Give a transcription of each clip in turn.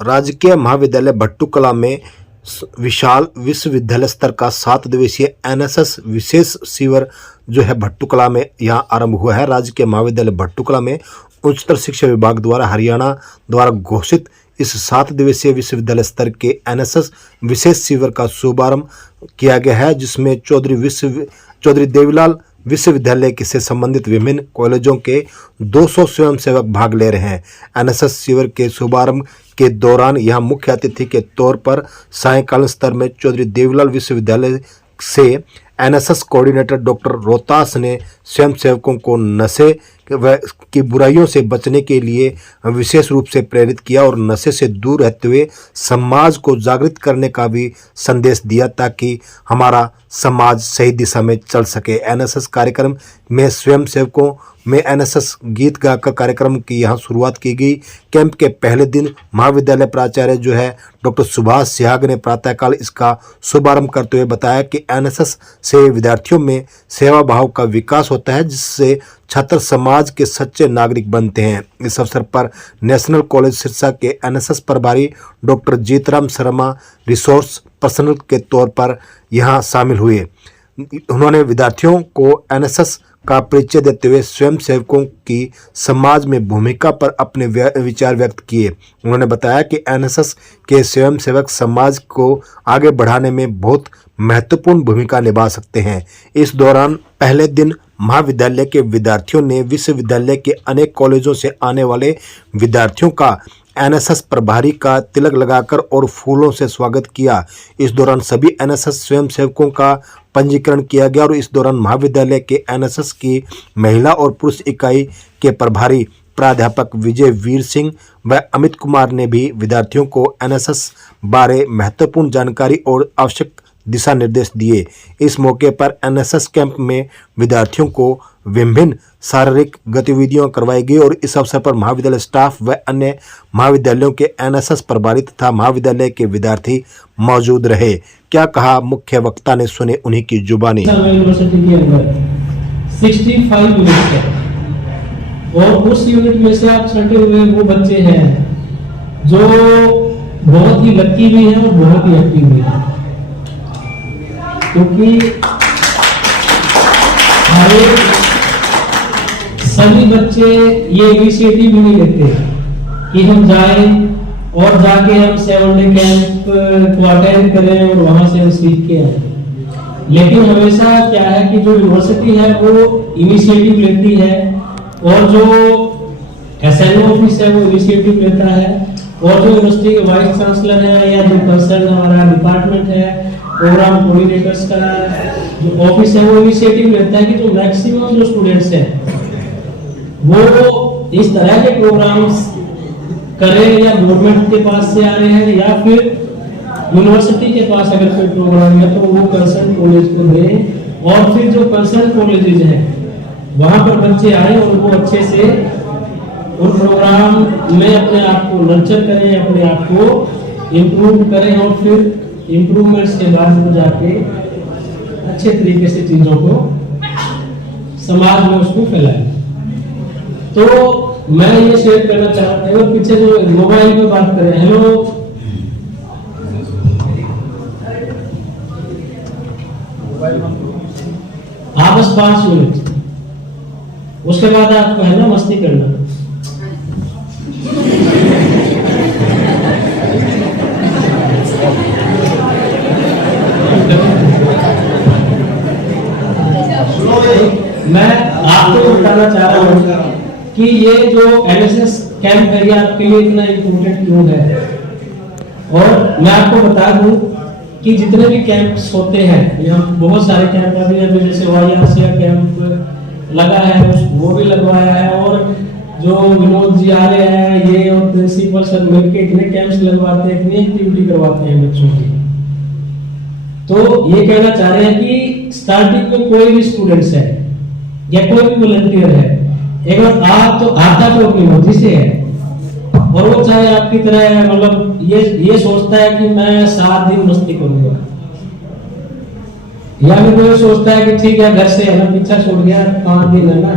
राजकीय महाविद्यालय भट्टुकला में विशाल विश्वविद्यालय स्तर का 7 दिवसीय एनएसएस विशेष शिविर जो है भट्टुकला में यहां आरंभ हुआ है। राजकीय महाविद्यालय भट्टुकला में उच्चतर शिक्षा विभाग द्वारा हरियाणा द्वारा घोषित इस 7 दिवसीय विश्वविद्यालय स्तर के एनएसएस विशेष शिविर का शुभारंभ किया गया है, जिसमें चौधरी देवीलाल विश्वविद्यालय से संबंधित विभिन्न कॉलेजों के 200 स्वयंसेवक भाग ले रहे हैं। एनएसएस शिविर के शुभारंभ के दौरान यहां मुख्य अतिथि के तौर पर सायंकालीन स्तर में चौधरी देवीलाल विश्वविद्यालय से एनएसएस कोऑर्डिनेटर डॉक्टर रोहतास ने स्वयंसेवकों को नशे की बुराइयों से बचने के लिए विशेष रूप से प्रेरित किया और नशे से दूर रहते हुए समाज को जागृत करने का भी संदेश दिया ताकि हमारा समाज सही दिशा में चल सके। एनएसएस कार्यक्रम में स्वयंसेवकों में एनएसएस गीत गाकर कार्यक्रम की यहाँ शुरुआत की गई। कैंप के पहले दिन महाविद्यालय प्राचार्य जो है डॉक्टर सुभाष सिहाग ने प्रातःकाल इसका शुभारंभ करते हुए बताया कि एनएसएस से विद्यार्थियों में सेवा भाव का विकास होता है, जिससे छात्र समाज के सच्चे नागरिक बनते हैं। इस अवसर पर नेशनल कॉलेज सिरसा के एनएसएस प्रभारी doctor Jeetram Sharma resource personal के तौर पर यहाँ शामिल हुए। उन्होंने विद्यार्थियों को एनएसएस का परिचय देते हुए स्वयंसेवकों की समाज में भूमिका पर अपने विचार व्यक्त किए। उन्होंने बताया कि एनएसएस के स्वयंसेवक समाज को आगे बढ़ाने में बहुत महत्वपूर्ण भूमिका निभा सकते हैं। इस दौरान पहले दिन महाविद्यालय के विद्यार्थियों ने विश्वविद्यालय के अनेक कॉलेजों से आने वाले विद्यार्थियों का एनएसएस प्रभारी का तिलक लगाकर और फूलों से स्वागत किया। इस दौरान सभी एनएसएस स्वयंसेवकों का पंजीकरण किया गया और इस दौरान महाविद्यालय के एनएसएस की महिला और पुरुष इकाई के प्रभारी प्राध्यापक विजय वीर सिंह व अमित कुमार ने भी विद्यार्थियों को एनएसएस बारे महत्वपूर्ण जानकारी और आवश्यक दिशा निर्देश दिए। इस मौके पर एनएसएस कैंप में विद्यार्थियों को विभिन्न शारीरिक गतिविधियां करवाई गई और इस अवसर पर महाविद्यालय स्टाफ व अन्य महाविद्यालयों के एनएसएस प्रभारी तथा महाविद्यालय के विद्यार्थी मौजूद रहे। क्या कहा मुख्य वक्ता ने, सुने उन्हीं की जुबानी। यूनिवर्सिटी के अंदर 65 यूनिट है और उस यूनिट में से आप छंटे हुए वो बच्चे हैं जो बहुत ही लकी भी हैं और बहुत ही एक्टिव भी हैं, क्योंकि हमारे सभी बच्चे ये इनिशिएटिव भी नहीं लेते कि हम जाएं और जाके हम 7 डे कैंप को अटेंड करें और वहां से हम सीख के आए। लेकिन हमेशा क्या है कि जो यूनिवर्सिटी है वो इनिशिएटिव लेती है और जो एसएनओ ऑफिस है वो इनिशिएटिव लेता है और जो यूनिवर्सिटी के वाइस चांसलर है या जो कंसर्न हमारा डिपार्टमेंट है, प्रोग्राम कोऑर्डिनेटर्स का जो ऑफिस है वो इनिशिएटिव लेता है कि जो मैक्सिमम जो स्टूडेंट्स हैं वो इस तरह के प्रोग्राम्स करें, या गवर्नमेंट के पास से आ रहे हैं या फिर यूनिवर्सिटी के पास अगर कोई प्रोग्राम है तो वो कंसर्न कॉलेज को दें और फिर जो कंसर्न कॉलेजेस हैं वहां पर बच्चे आए और उनको अच्छे से उन प्रोग्राम में अपने आप को नर्चर करें, अपने आप को इम्प्रूव करें और फिर इम्प्रूवमेंट्स के बाद वो जाके अच्छे तरीके से चीजों को समाज में उसको फैलाएं। तो मैं ये शेयर करना चाहता हूँ। पीछे जो मोबाइल पे बात करें, हेलो, आप बस 5 मिनट, उसके बाद आपको है ना मस्ती करना। मैं आपको बताना चाह रहा हूँ कि ये जो एनएसएस कैंप है ये आपके लिए इतना इम्पोर्टेंट क्यों है। और मैं आपको बता दूं कि जितने भी कैंप्स होते हैं, यहाँ बहुत सारे कैंप अभी जैसे वाराणसी कैंप लगा है वो भी लगवाया है और जो विनोद जी आ रहे हैं ये और प्रिंसिपल सर मिलकर इतने कैंप्स लगवाते हैं, इतनी एक्टिविटी करवाते हैं बच्चों की। तो ये कहना चाह रहे हैं कि स्टार्टिंग में कोई भी स्टूडेंट्स है या कोई भी वॉलंटियर है, एक बार आप तो आता तो अपनी मर्जी से है और वो चाहे आपकी तरह मतलब ये सोचता है कि मैं 7 दिन मस्ती करूंगा, या फिर कोई सोचता है कि ठीक है घर से है ना पीछा छोड़ गया 5 दिन है ना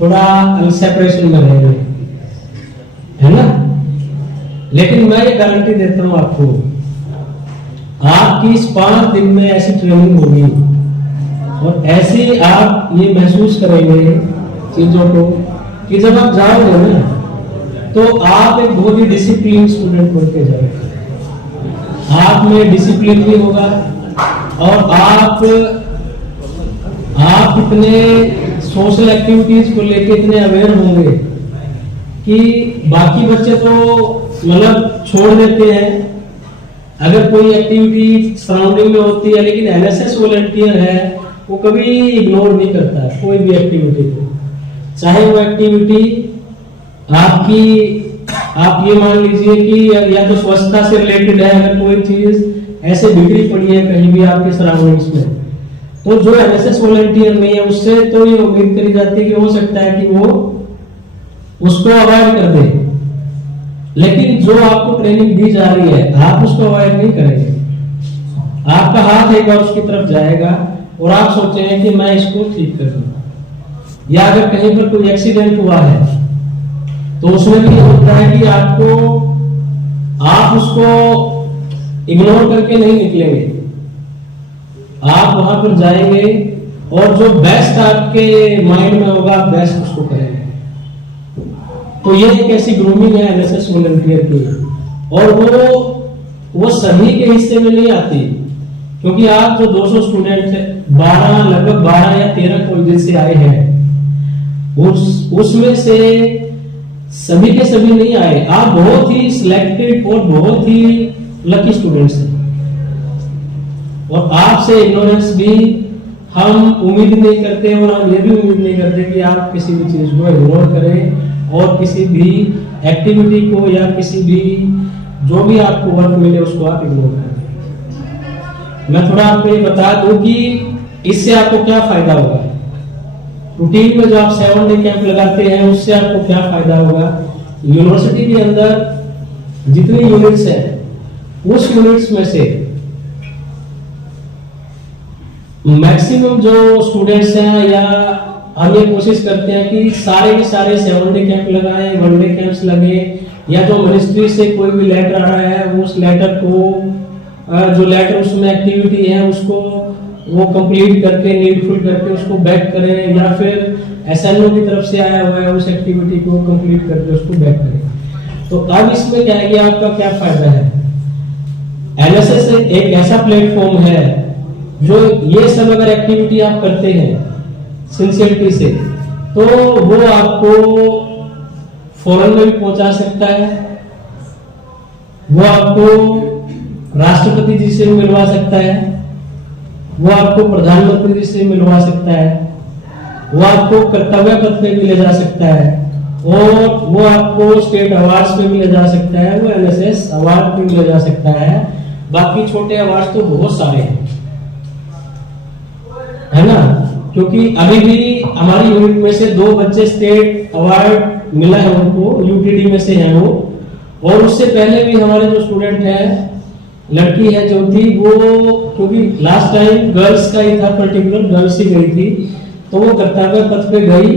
थोड़ा सेपरेशन में रहेंगे, है ना। लेकिन मैं ये गारंटी देता हूं आपको, आपकी इस 5 दिन में ऐसी ट्रेनिंग होगी और ऐसे आप ये महसूस करेंगे चीजों को कि जब आप जाओगे ना तो आप एक बहुत ही डिसिप्लिन स्टूडेंट बन के जाओगे। आप में डिसिप्लिन भी होगा और आप इतने सोशल एक्टिविटीज को लेके इतने अवेयर होंगे कि बाकी बच्चे तो मतलब छोड़ देते हैं अगर कोई एक्टिविटी सराउंडिंग में होती है, लेकिन एनएसएस वॉलंटियर है वो कभी इग्नोर नहीं करता कोई भी एक्टिविटी को, चाहे वो एक्टिविटी आपकी, आप ये मान लीजिए कि या तो स्वच्छता से रिलेटेड है, अगर कोई चीज ऐसे बिगड़ी पड़ी है कहीं भी आपके सराउंडिंग्स में, तो जो एनएसएस वॉलंटियर नहीं है उससे तो ये उम्मीद करी जाती है कि हो सकता है कि वो उसको अवॉइड कर दे, लेकिन जो आपको ट्रेनिंग दी जा रही है आप उसको अवॉइड नहीं करेंगे। आपका हाथ एक बार उसकी तरफ जाएगा और आप सोचेंगे कि मैं इसको ठीक कर दूं। या अगर कहीं पर कोई एक्सीडेंट हुआ है तो उसमें भी होता है कि आप उसको इग्नोर करके नहीं निकलेंगे, आप वहां पर जाएंगे और जो बेस्ट आपके माइंड में होगा आप बेस्ट उसको करेंगे। तो ये एक ऐसी ग्रूमिंग है एनएसएस वॉलंटियर की, और वो सभी के हिस्से में नहीं आती, क्योंकि आप जो 200 स्टूडेंट है, लगभग 12 या 13 कॉलेज से आए हैं, उसमें से सभी के सभी नहीं आए। आप बहुत ही सिलेक्टेड और बहुत ही लकी स्टूडेंट्स हैं, और आपसे इग्नोरेंस भी हम उम्मीद नहीं करते, और हम ये भी उम्मीद नहीं करते कि आप किसी भी चीज को इग्नोर करें और किसी भी एक्टिविटी को या किसी भी जो भी आपको वर्क मिले उसको आप इग्नोर करें। मैं थोड़ा आपको ये बता दूं कि इससे आपको क्या फायदा होगा। रूटीन में जो आप 7 डे कैंप लगाते हैं उससे आपको क्या फायदा होगा। यूनिवर्सिटी के अंदर जितनी यूनिट्स है उस यूनिट्स में से मैक्सिमम जो स्टूडेंट्स हैं, या हम ये कोशिश करते हैं कि सारे के सारे 7 डे कैंप लगाएं, 1 डे कैंप्स लगे, या जो मिनिस्ट्री से कोई भी लेटर आ रहा है उस लेटर को जो लेटर उसमें एक्टिविटी है उसको वो कंप्लीट करके नीडफुल करके उसको बैक करें, या फिर एसएनओ की तरफ से आया हुआ है उस एक्टिविटी को कंप्लीट करके उसको बैक करें। तो अब इसमें क्या है कि आपका क्या फायदा है। एनएसएस एक ऐसा प्लेटफॉर्म है जो ये सब अगर एक्टिविटी आप करते हैं सिंसियरिटी से, तो वो आपको फॉरेन में भी पहुंचा सकता है, वो आपको राष्ट्रपति जी से मिलवा सकता है, वो आपको प्रधानमंत्री जी से मिलवा सकता है, वो आपको कर्तव्य पथ पे भी ले जा सकता है, और वो आपको स्टेट अवार्ड्स पे भी ले जा सकता है, वो एनएसएस अवार्ड पे भी ले जा सकता है। बाकी छोटे अवार्ड्स तो बहुत सारे हैं, है ना, क्योंकि अभी भी हमारी यूनिट में से 2 बच्चे स्टेट अवार्ड मिला है उनको, यूटीडी में से हैं वो, और उससे पहले भी हमारे जो स्टूडेंट हैं, लड़की है जो थी वो, क्योंकि लास्ट टाइम गर्ल्स का ही था, पर्टिकुलर गर्ल्स ही गई थी, तो वो कर्तव्य पथ पे गई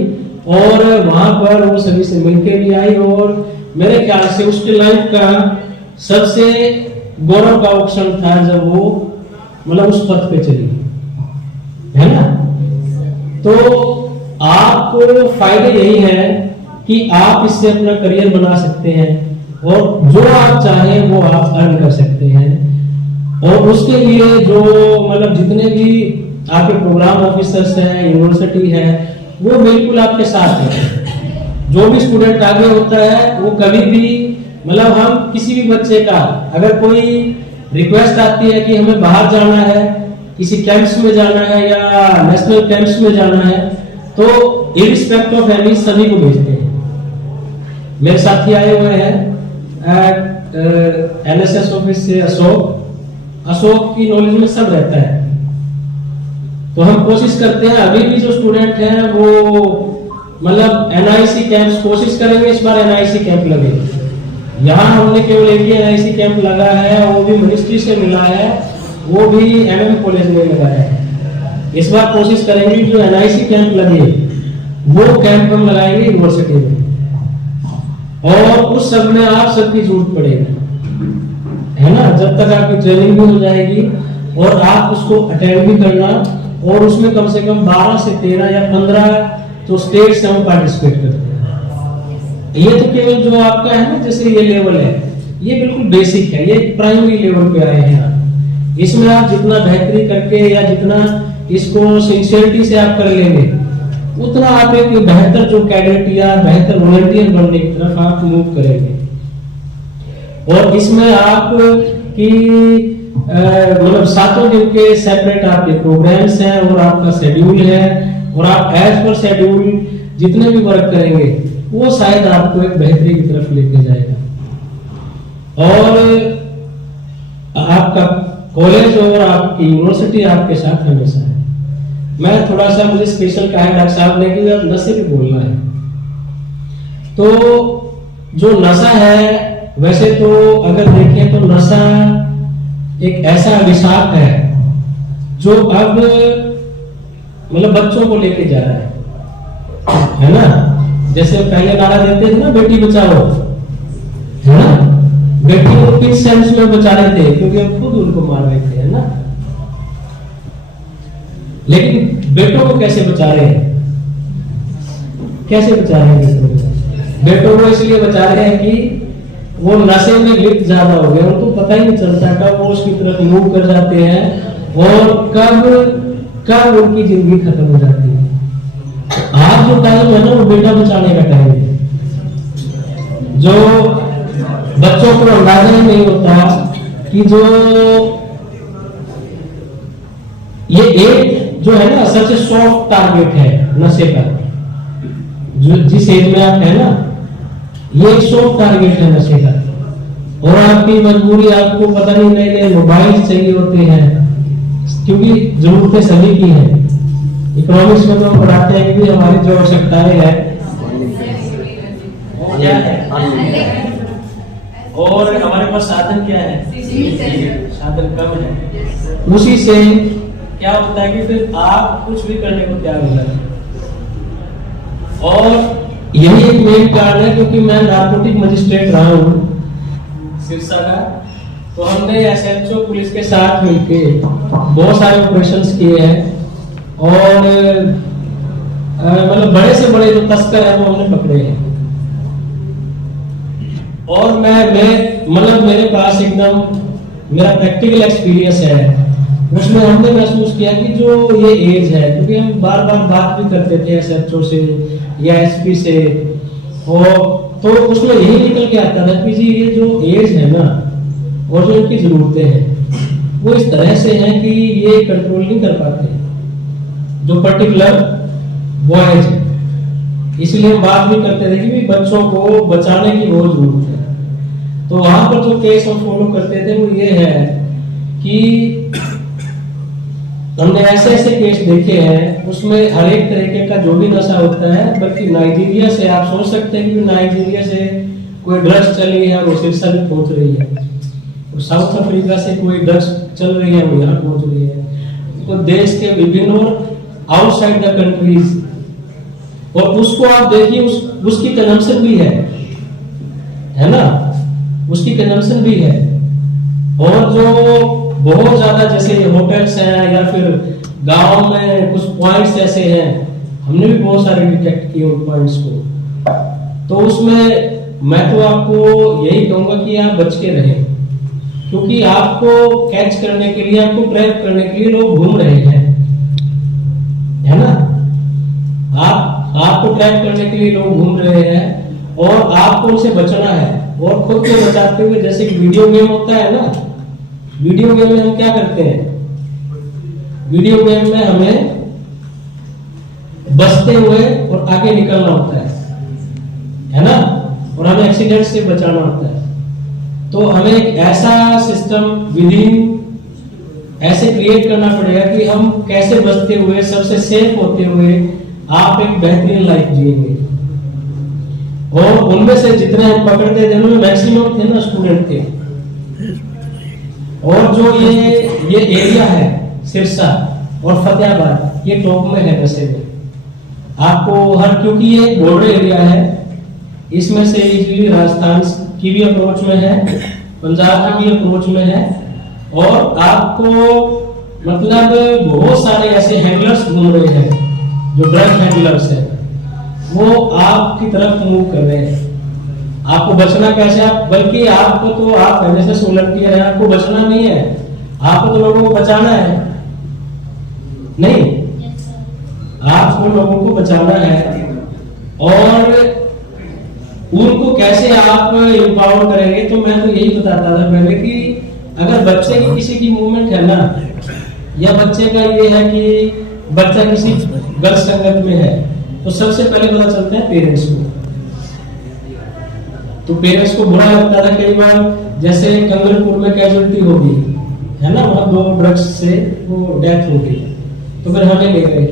और वहां पर वो सभी से मिलके भी आई, और मेरे ख्याल से उसके लाइफ का सबसे गौरव का क्षण था जब वो मतलब उस पथ पे चली, है ना। तो आपको फायदे यही है कि आप इससे अपना करियर बना सकते हैं, और जो आप चाहें वो आप अर्न कर सकते हैं, और उसके लिए जो मतलब जितने भी आपके प्रोग्राम ऑफिसर्स हैं, यूनिवर्सिटी है, वो बिल्कुल आपके साथ है। जो भी स्टूडेंट आगे होता है वो कभी भी मतलब हम किसी भी बच्चे का अगर कोई रिक्वेस्ट आती है कि हमें बाहर जाना है, किसी कैंप्स में जाना है या नेशनल कैंप्स में जाना है, तो इररिस्पेक्ट ऑफ एनी सभी को भेजते हैं। मेरे साथी आए हुए हैं एनएसएस ऑफिस से अशोक की नॉलेज में सब रहता है, तो हम कोशिश करते हैं अभी भी जो स्टूडेंट हैं वो मतलब एनआईसी कैंप्स कोशिश करेंगे, इस बार एनआईसी कैंप लगे। यहाँ हमने केवल एक ही एनआईसी कैंप लगा है, वो भी मिनिस्ट्री से मिला है, वो भी एमएम कॉलेज में लगाया है। इस बार कोशिश करेंगे जो एनआईसी कैंप लगे वो कैंप हम लगाएंगे यूनिवर्सिटी में, और उस सब में आप सबकी जरूरत पड़ेगी, है ना। जब तक आपकी ट्रेनिंग भी हो जाएगी और आप उसको अटेंड भी करना, और उसमें कम से कम 12 से 13 या 15 तो स्टेट्स हम पार्टिसिपेट करते हैं। ये तो केवल जो आपका है ना, जैसे ये लेवल है, ये बिल्कुल बेसिक है, ये प्राइमरी लेवल पे आए हैं आप। इसमें आप जितना बेहतरी करके या जितना इसको सिंसियरिटी से आप कर लेंगे, उतना आप एक बेहतर जो कैडेट या बेहतर वॉलंटियर बनने की तरफ आप मूव करेंगे। और इसमें आप की मतलब 7 दिन के सेपरेट आपके प्रोग्राम्स हैं और आपका शेड्यूल है, और आप एज पर शेड्यूल जितने भी वर्क करेंगे वो शायद आपको एक बेहतरी की तरफ लेके जाएगा। और आपका कॉलेज और आपकी यूनिवर्सिटी आपके साथ हमेशा है। मैं थोड़ा सा, मुझे स्पेशल कहा है डॉक्टर साहब ने कि अब नशे पे बोलना है। तो जो नशा है, वैसे तो अगर देखें तो नशा एक ऐसा अभिशाप है जो अब मतलब बच्चों को लेके जा रहा है ना। जैसे पहले नारा देते थे ना, बेटी बचाओ, है ना। बेटी को किस सेंस में बचा रहे थे, क्योंकि हम खुद उनको मार रहे थे, है ना। लेकिन बेटों को कैसे बचा रहे हैं, कैसे बचा रहे हैं बेटों को? इसलिए बचा रहे हैं कि वो नशे में लिप्त ज्यादा हो गए, उनको पता ही नहीं चलता कब वो उसकी तरफ मूव कर जाते हैं और कब उनकी जिंदगी खत्म हो जाती है। आज जो टाइम है ना, वो बेटा बचाने का टाइम है। जो बच्चों को अंदाजा ही नहीं होता कि जो ये एक जो है ना सबसे सॉफ्ट टारगेट है नशे का, जो जिस एज में आप है ना, ये एक सॉफ्ट टारगेट है नशे का। और आपकी मजबूरी, आपको पता नहीं नए नए मोबाइल चाहिए होते हैं, क्योंकि जरूरतें सभी की हैं। इकोनॉमिक्स में तो हम पढ़ाते हैं कि हमारी जो आवश्यकताएं हैं क्या है, और हमारे पास साधन क्या है, साधन कम है। उसी से क्या होता है कि फिर आप कुछ भी करने को तैयार हो जाते हैं। और यही एक मेन कारण है, क्योंकि मैं नारकोटिक मजिस्ट्रेट रहा हूँ सिरसा का, तो हमने एसएचओ पुलिस के साथ मिलके बहुत सारे ऑपरेशंस किए हैं, और मतलब बड़े से बड़े जो तस्कर हैं वो हमने पकड़े हैं। और मैं मतलब मेरे पास एकदम मेरा प्रैक्टिकल एक्सपीरियंस है, उसमें हमने महसूस किया कि जो ये एज है, क्योंकि हम बार बार बात भी करते थे एसएचओ से या एसपी से, और तो उसमें यही निकल के आता था कि जी ये जो एज है ना, और जो इनकी जरूरतें हैं वो इस तरह से हैं कि ये कंट्रोल नहीं कर पाते जो पर्टिकुलर बॉयज है। इसलिए हम बात भी करते थे कि बच्चों को बचाने की बहुत जरूरत है। तो वहां पर जो केस हम फॉलो करते थे वो ये है कि हमने ऐसे ऐसे केस देखे हैं, उसमें हर एक तरीके का जो भी नशा होता है, बल्कि नाइजीरिया से आप सोच सकते हैं कि नाइजीरिया से कोई ड्रग्स चली है वो सिरसा भी पहुंच रही है, और साउथ अफ्रीका से कोई ड्रग्स चल रही है वो यहाँ पहुंच रही है, तो देश के विभिन्न और आउटसाइड द कंट्रीज। और उसको आप देखिए, उसकी कंजम्पशन भी है ना, उसकी कंजम्पशन भी है। और जो बहुत ज्यादा जैसे होटल्स हैं या फिर गांव में कुछ पॉइंट्स ऐसे हैं, हमने भी बहुत सारे डिटेक्ट किए उन पॉइंट्स को। तो उसमें मैं तो आपको यही कहूंगा कि आप बच के रहें, क्योंकि आपको कैच करने के लिए, आपको ट्रैप करने के लिए लोग घूम रहे हैं, है ना। आपको ट्रैप करने के लिए लोग घूम रहे हैं और आपको उनसे बचना है। और खुद को बचाते हुए, जैसे कि वीडियो गेम होता है ना, वीडियो गेम में हम क्या करते हैं, वीडियो गेम में हमें बचते हुए और आगे निकलना होता है ना, और हमें एक्सीडेंट से बचाना होता है। तो हमें एक ऐसा सिस्टम विदिन ऐसे क्रिएट करना पड़ेगा कि हम कैसे बचते हुए, सबसे सेफ होते हुए आप एक बेहतरीन लाइफ जिएंगे। और उनमें से जितने हम पकड़ते थे उनमें मैक्सिमम थे ना स्टूडेंट थे। और जो ये एरिया है सिरसा और फतेहाबाद, ये टॉप में है नशे में। आपको क्योंकि ये बॉर्डर एरिया है, इसमें से इजीली राजस्थान की भी अप्रोच में है, पंजाब की भी अप्रोच में है, और आपको मतलब बहुत सारे ऐसे हैंडलर्स घूम रहे हैं जो ड्रग हैंडलर्स हैं, वो आपकी तरफ मूव कर रहे हैं। आपको बचना कैसे, आप बल्कि आपको तो आप एनएसएस वॉलंटियर है, आपको बचना नहीं है, आपको तो लोगों को बचाना है, नहीं आपको लोगों को बचाना है। और उनको कैसे आप एम्पावर करेंगे, तो मैं तो यही बताता था पहले कि अगर बच्चे की किसी की मूवमेंट है ना, या बच्चे का ये है कि बच्चा किसी गलत संगत में है, तो सबसे पहले पता चलता है पेरेंट्स को। तो पेरेंट्स को बुरा लगता था कई बार, जैसे कंगनपुर में कैजुअलिटी हो गई है ना, वहां 2 ड्रग्स से वो डेथ हो गई, तो फिर हमें ले गए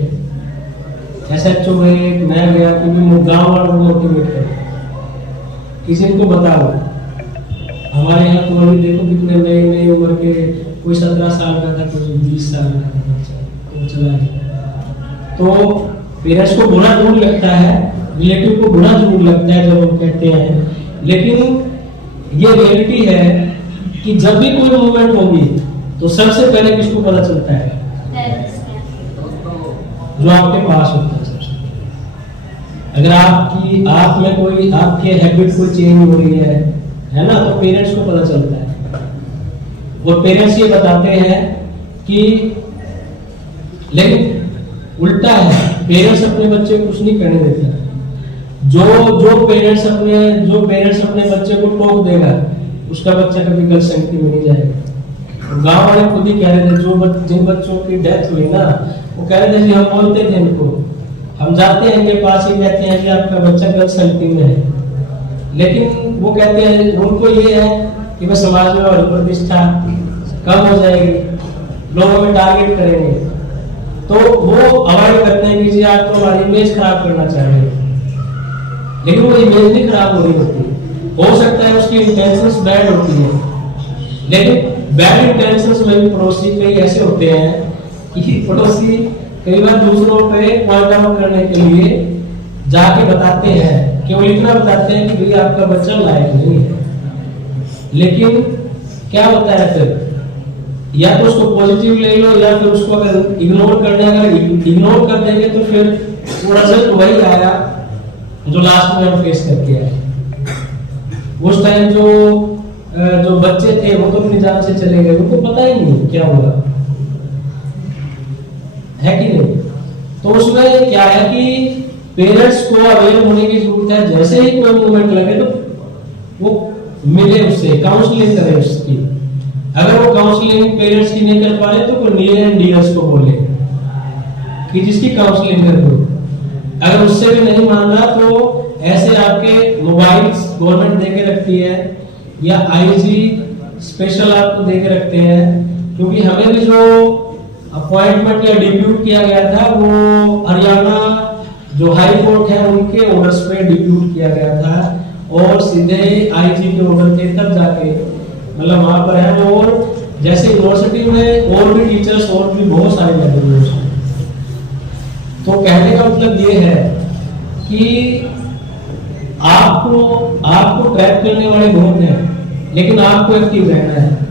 SHO गए, मैं गया, क्योंकि गाँव वालों को मोटिवेट कर किसी को बताओ। हमारे यहाँ तो अभी देखो कितने नई उम्र के, कोई 17 साल का था, कोई 20 साल का था, तो चला गया। तो पेरेंट्स को बुरा जरूर लगता है, रिलेटिव को बुरा जरूर लगता है जब वो कहते हैं, लेकिन ये रियलिटी है कि जब भी कोई मूवमेंट होगी तो सबसे पहले किसको पता चलता है, जो आपके पास होता है। अगर आप में कोई आपके हैबिट कोई चेंज हो रही है ना, तो पेरेंट्स को पता चलता है, और पेरेंट्स ये बताते हैं कि, लेकिन उल्टा है, पेरेंट्स अपने बच्चे को कुछ नहीं करने देते। जो पेरेंट्स अपने बच्चे को टोक देगा, उसका बच्चा कभी गलत संगति में नहीं जाएगा। गांव वाले खुद ही कह रहे थे, जिन बच्चों की डेथ हुई ना, वो कह रहे थे कि हम बोलते थे इनको, हम जाते हैं इनके पास ही कहते हैं कि आपका बच्चा गलत संगति में है, लेकिन वो कहते हैं, उनको ये है कि मैं समाज में और प्रतिष्ठा कम हो जाएगी, लोगों में टारगेट करेंगे, तो वो अवॉइड करते हैं कि जी आप तो हमारी इमेज खराब करना चाह रहे हैं। लेकिन वो इमेज नहीं खराब हो रही होती, हो सकता है उसकी इंटेंशंस बैड होती है, लेकिन बैड इंटेंशंस में भी पड़ोसी कई ऐसे होते हैं कि पड़ोसी कई बार दूसरों पे पॉइंट आउट करने के लिए जाके बताते हैं, केवल इतना बताते हैं कि भैया आपका बच्चा लायक नहीं है। लेकिन क्या होता है फिर, या तो उसको पॉजिटिव ले लो, या फिर उसको अगर इग्नोर कर देंगे तो फिर वो रिजल्ट वही आया जो लास्ट में हम फेस करके आए। उस टाइम जो बच्चे थे वो तो अपनी जान से चले गए, उनको पता ही नहीं क्या हुआ है कि नहीं। तो उसमें क्या है कि पेरेंट्स को अवेयर होने की जरूरत है, जैसे ही कोई मूवमेंट लगे तो वो मिले, उससे काउंसलिंग करे उसकी। अगर वो काउंसलिंग पेरेंट्स की नहीं कर पा रहे तो वो नियर एंड डियर्स को बोले कि जिसकी काउंसलिंग कर दो। अगर उससे भी नहीं मान रहा तो ऐसे आपके मोबाइल्स गवर्नमेंट दे के रखती है, या आईजी स्पेशल आपको दे के रखते हैं, क्योंकि हमें भी जो अपॉइंटमेंट या डिप्यूट किया गया था वो हरियाणा जो हाई कोर्ट है उनके ऑर्डर्स पे डिप्यूट किया गया था, और सीधे आईजी के ऑर्डर थे, तब जाके मतलब वहां पर है। और जैसे यूनिवर्सिटी में और भी टीचर्स और भी बहुत सारे लगे हुए हैं। तो कहने का मतलब ये है कि आपको ट्रैक करने वाले बहुत हैं, लेकिन आपको एक्टिव रहना है।